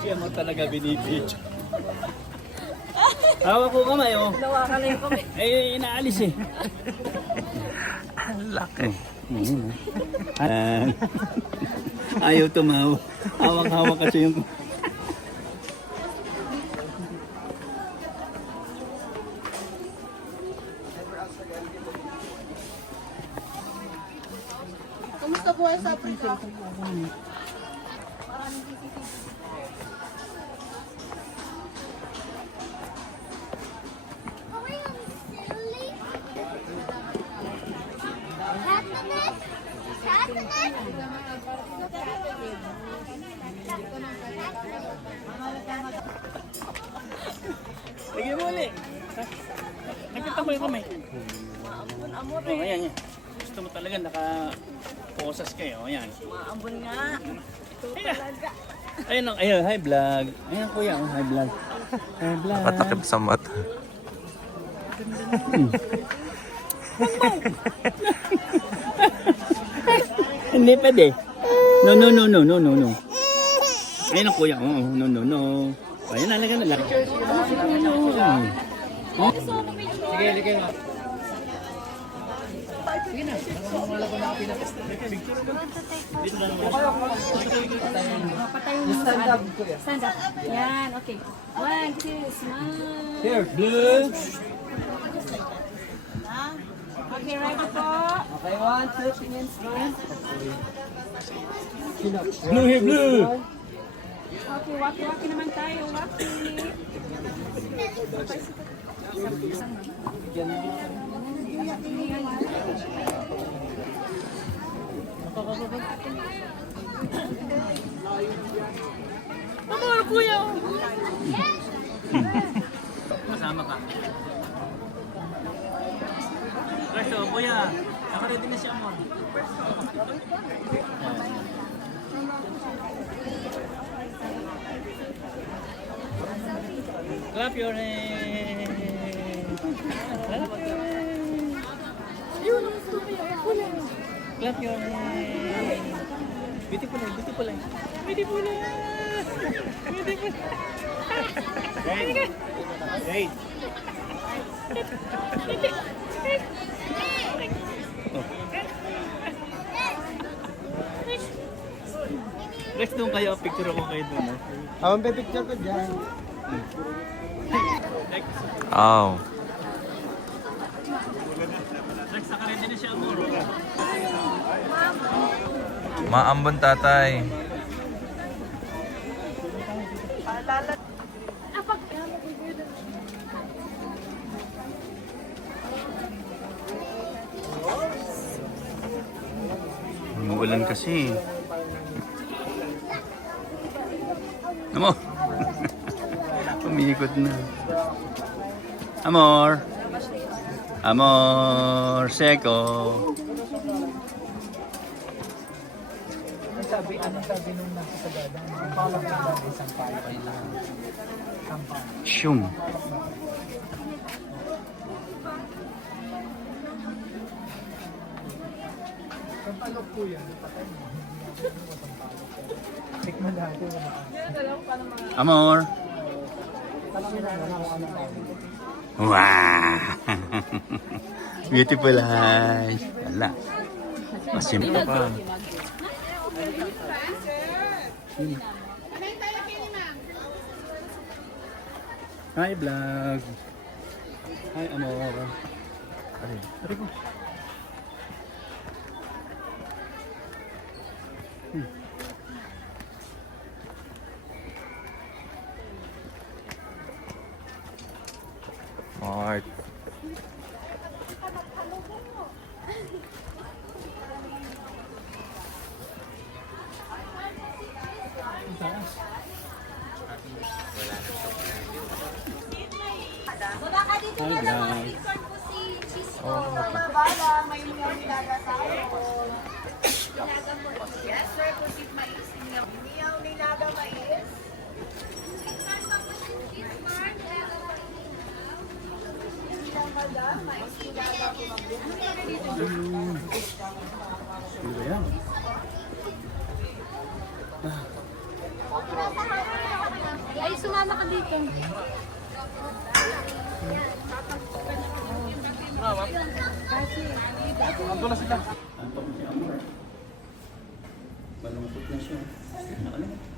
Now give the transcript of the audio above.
Siya mo talaga binibidyo. Hawak ko kamay, oh. Nawakan na yung kamay. Eh, inaalis eh. Ang laki. Ayaw tumawa. Hawak-hawak kasi yung... Kumusta buhay sa Africa? Lagyan mo ulit. Nakita mo yung kamay. Maambon-ambon Oh, ayan yan. Gusto mo talaga naka-posas kayo. Ayan. Maambon nga. Ito Ayan. talaga. Ayun, ayun, hi vlog. Ayan kuya, oh, hi vlog. Hi vlog. Patakip sa mata. Hindi pwede. No, no, no, no, no, no, no. Ayun ang kuya, oh, no, no, no. Ayun, nalaga na lang. Oh. Sige, ligay mo. Sige na. Wala ko nakapinapasta. Dito na naman. Stand up. Stand up. Yan, okay. 1, 2, smile. Here, blue. Okay, ready po? Okay, 1, 2, tingin, smile. Blue here, blue. Okay, waki-waki naman tayo. Waki. Amor, kuya. Masama ka. Presto, kuya. Nakaready na si Amor. Clap your hands. Clap your hands. Clap your hands. Beautiful line, beautiful line. Beautiful line. Beautiful. Great. Great. Rex, doon kayo. Picture ako kayo doon. Ang picture ko dyan. Rex, Oh. Rex, nakaready na siya, Amor. Maambon tatay. Umuulan kasi. Amo. Umiikot na. Amor. Amor, seko. Anong sabi nung nasa Sagada? Ang pawag na natin isang payo ay lang. Kampanya. Shum. Sampalok po yan. Patay mo. Tikman natin yung mga. Amor. Talagang na kung ano ang Wow. Beautiful eyes. Wala. Masimple pa. Hi vlog. Hi Amor. Ari ko. Mark. Baba ka dito Hi na lang. vlog. Picture po si Cheese ko. Bala, may mga nilaga tayo. Nilaga po. Yes, sir. Pusit mais. Niyaw nilaga mais. Picture pa po si Cheese Mark. Nilaga mais. Nilaga po. Ano ba yan? Para sa dito. Ando na sila. Antok na si Amor. Malungkot na siya. Ano?